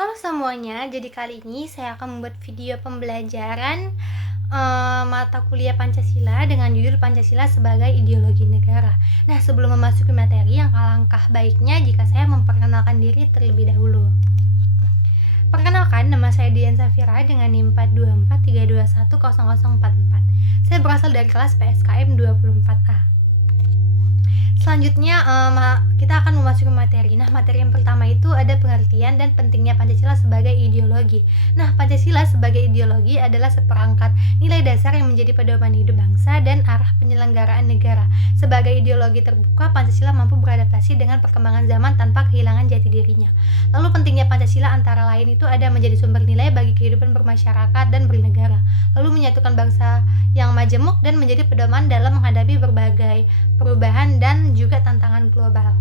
Halo semuanya, jadi kali ini saya akan membuat video pembelajaran mata kuliah Pancasila dengan judul Pancasila sebagai Ideologi Negara. Nah, sebelum memasuki materi, yang alangkah baiknya jika saya memperkenalkan diri terlebih dahulu. Perkenalkan, nama saya Dian Safira dengan NIM 42432100044. Saya berasal dari kelas PSKM 24A. Selanjutnya kita akan memasuki materi. Nah, materi yang pertama itu ada pengertian dan pentingnya Pancasila sebagai ideologi. Nah, Pancasila sebagai ideologi adalah seperangkat nilai dasar yang menjadi pedoman hidup bangsa dan arah penyelenggaraan negara. Sebagai ideologi terbuka, Pancasila mampu beradaptasi dengan perkembangan zaman tanpa kehilangan jati dirinya. Lalu pentingnya Pancasila antara lain itu ada menjadi sumber nilai bagi kehidupan bermasyarakat dan bernegara. Lalu menyatukan bangsa yang majemuk dan menjadi pedoman dalam menghadapi berbagai perubahan dan juga tantangan global.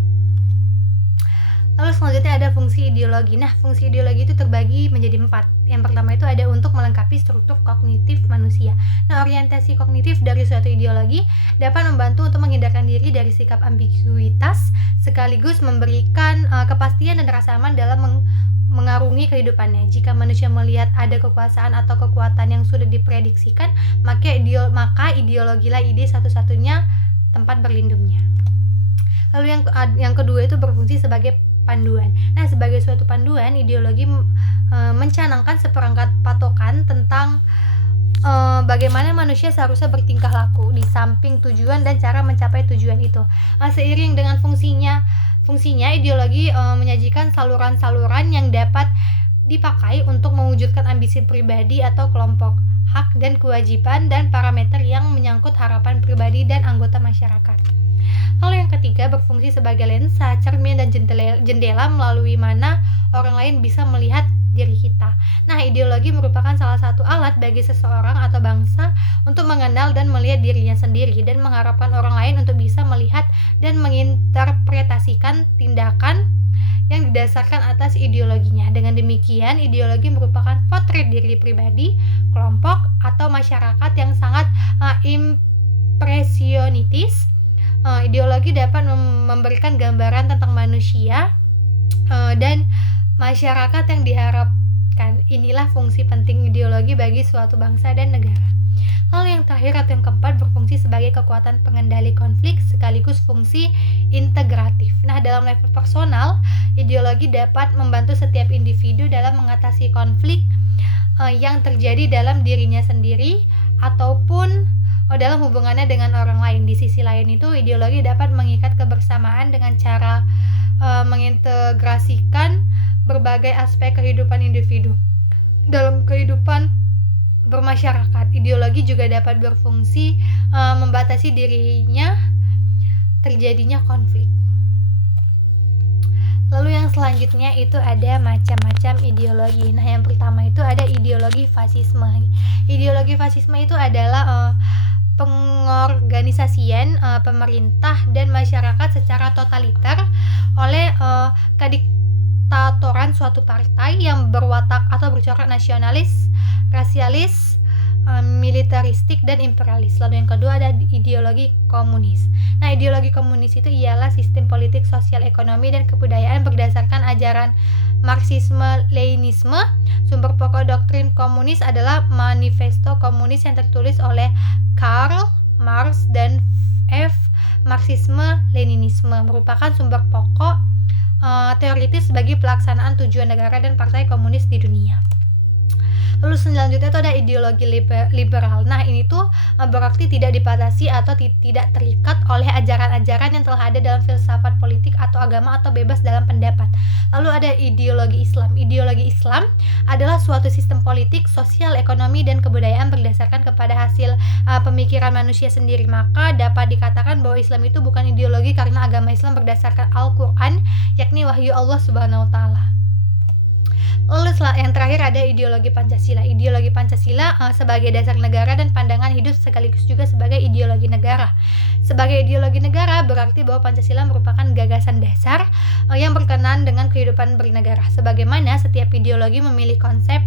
Lalu selanjutnya ada fungsi ideologi. Nah, fungsi ideologi itu terbagi menjadi 4. Yang pertama itu ada untuk melengkapi struktur kognitif manusia. Nah, orientasi kognitif dari suatu ideologi dapat membantu untuk menghindarkan diri dari sikap ambiguitas, sekaligus memberikan kepastian dan rasa aman dalam mengarungi kehidupannya. Jika manusia melihat ada kekuasaan atau kekuatan yang sudah diprediksikan, maka ideologilah ide satu-satunya tempat berlindungnya. Lalu yang kedua itu berfungsi sebagai panduan. Nah, sebagai suatu panduan, ideologi mencanangkan seperangkat patokan tentang bagaimana manusia seharusnya bertingkah laku di samping tujuan dan cara mencapai tujuan itu. Seiring dengan fungsinya ideologi menyajikan saluran-saluran yang dapat dipakai untuk mewujudkan ambisi pribadi atau kelompok, hak dan kewajiban, dan parameter yang menyangkut harapan pribadi dan anggota masyarakat. Lalu yang ketiga berfungsi sebagai lensa, cermin, dan jendela melalui mana orang lain bisa melihat diri kita. Nah, ideologi merupakan salah satu alat bagi seseorang atau bangsa untuk mengenal dan melihat dirinya sendiri dan mengharapkan orang lain untuk bisa melihat dan menginterpretasikan tindakan yang didasarkan atas ideologinya. Dengan demikian, ideologi merupakan potret diri pribadi, kelompok, atau masyarakat yang sangat impresionitis. Ideologi dapat memberikan gambaran tentang manusia dan masyarakat yang diharapkan. Inilah fungsi penting ideologi bagi suatu bangsa dan negara. Lalu yang terakhir atau yang keempat berfungsi sebagai kekuatan pengendali konflik sekaligus fungsi integratif. Nah, dalam level personal, ideologi dapat membantu setiap individu dalam mengatasi konflik yang terjadi dalam dirinya sendiri ataupun dalam hubungannya dengan orang lain. Di sisi lain itu, ideologi dapat mengikat kebersamaan dengan cara mengintegrasikan berbagai aspek kehidupan individu. Dalam kehidupan bermasyarakat, ideologi juga dapat berfungsi membatasi dirinya terjadinya konflik. Lalu yang selanjutnya itu ada macam-macam ideologi. Nah, yang pertama itu ada ideologi fasisme. Ideologi fasisme itu adalah pengorganisasian pemerintah dan masyarakat secara totaliter oleh kediktatoran suatu partai yang berwatak atau bercorak nasionalis, rasialis, militeristik, dan imperialis. Lalu yang kedua ada ideologi komunis. Nah, ideologi komunis itu ialah sistem politik, sosial, ekonomi, dan kebudayaan berdasarkan ajaran Marxisme-Leninisme. Sumber pokok doktrin komunis adalah Manifesto Komunis yang tertulis oleh Karl Marx dan F. Marxisme-Leninisme merupakan sumber pokok teoritis bagi pelaksanaan tujuan negara dan partai komunis di dunia. Lalu selanjutnya itu ada ideologi liberal. Nah, ini tuh berarti tidak dibatasi atau tidak terikat oleh ajaran-ajaran yang telah ada dalam filsafat politik atau agama atau bebas dalam pendapat. Lalu ada ideologi Islam. Ideologi Islam adalah suatu sistem politik, sosial, ekonomi, dan kebudayaan berdasarkan kepada hasil pemikiran manusia sendiri. Maka dapat dikatakan bahwa Islam itu bukan ideologi karena agama Islam berdasarkan Al-Quran, yakni wahyu Allah Subhanahu wa Ta'ala. Lalu yang terakhir ada ideologi Pancasila. Ideologi Pancasila sebagai dasar negara dan pandangan hidup sekaligus juga sebagai ideologi negara. Sebagai ideologi negara berarti bahwa Pancasila merupakan gagasan dasar yang berkenaan dengan kehidupan bernegara. Sebagaimana setiap ideologi memilih konsep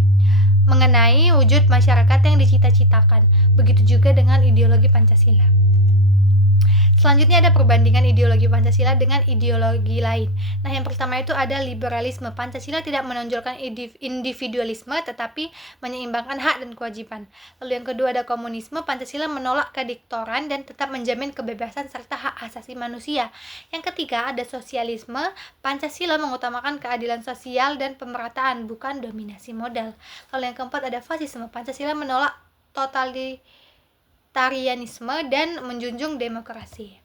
mengenai wujud masyarakat yang dicita-citakan. Begitu juga dengan ideologi Pancasila. Selanjutnya ada perbandingan ideologi Pancasila dengan ideologi lain. Nah, yang pertama itu ada liberalisme. Pancasila tidak menonjolkan individualisme tetapi menyeimbangkan hak dan kewajiban. Lalu yang kedua ada komunisme. Pancasila menolak kediktoran dan tetap menjamin kebebasan serta hak asasi manusia. Yang ketiga ada sosialisme. Pancasila mengutamakan keadilan sosial dan pemerataan, bukan dominasi modal. Lalu yang keempat ada fasisme. Pancasila menolak totalitarianisme dan menjunjung demokrasi.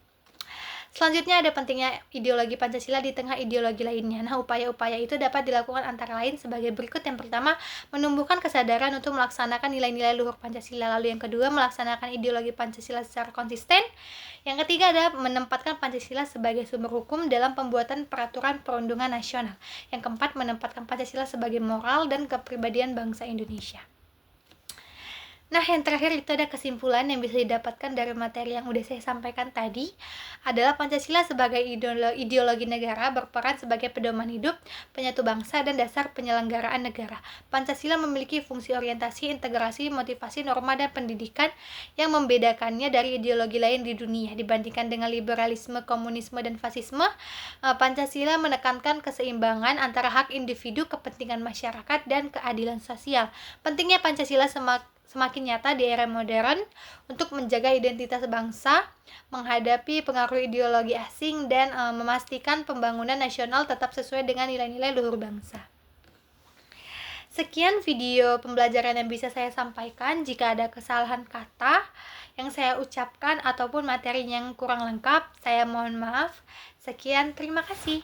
Selanjutnya ada pentingnya ideologi Pancasila di tengah ideologi lainnya. Nah, upaya-upaya itu dapat dilakukan antara lain sebagai berikut. Yang pertama, menumbuhkan kesadaran untuk melaksanakan nilai-nilai luhur Pancasila. Lalu yang kedua, melaksanakan ideologi Pancasila secara konsisten. Yang ketiga adalah menempatkan Pancasila sebagai sumber hukum dalam pembuatan peraturan perundungan nasional. Yang keempat, menempatkan Pancasila sebagai moral dan kepribadian bangsa Indonesia. Nah, yang terakhir itu ada kesimpulan yang bisa didapatkan dari materi yang udah saya sampaikan tadi adalah Pancasila sebagai ideologi negara berperan sebagai pedoman hidup, penyatu bangsa, dan dasar penyelenggaraan negara. Pancasila memiliki fungsi orientasi, integrasi, motivasi, norma, dan pendidikan yang membedakannya dari ideologi lain di dunia. Dibandingkan dengan liberalisme, komunisme, dan fasisme, Pancasila menekankan keseimbangan antara hak individu, kepentingan masyarakat, dan keadilan sosial. Pentingnya Pancasila semakin nyata di era modern untuk menjaga identitas bangsa, menghadapi pengaruh ideologi asing, dan memastikan pembangunan nasional tetap sesuai dengan nilai-nilai luhur bangsa. Sekian video pembelajaran yang bisa saya sampaikan. Jika ada kesalahan kata yang saya ucapkan ataupun materi yang kurang lengkap, saya mohon maaf. Sekian, terima kasih.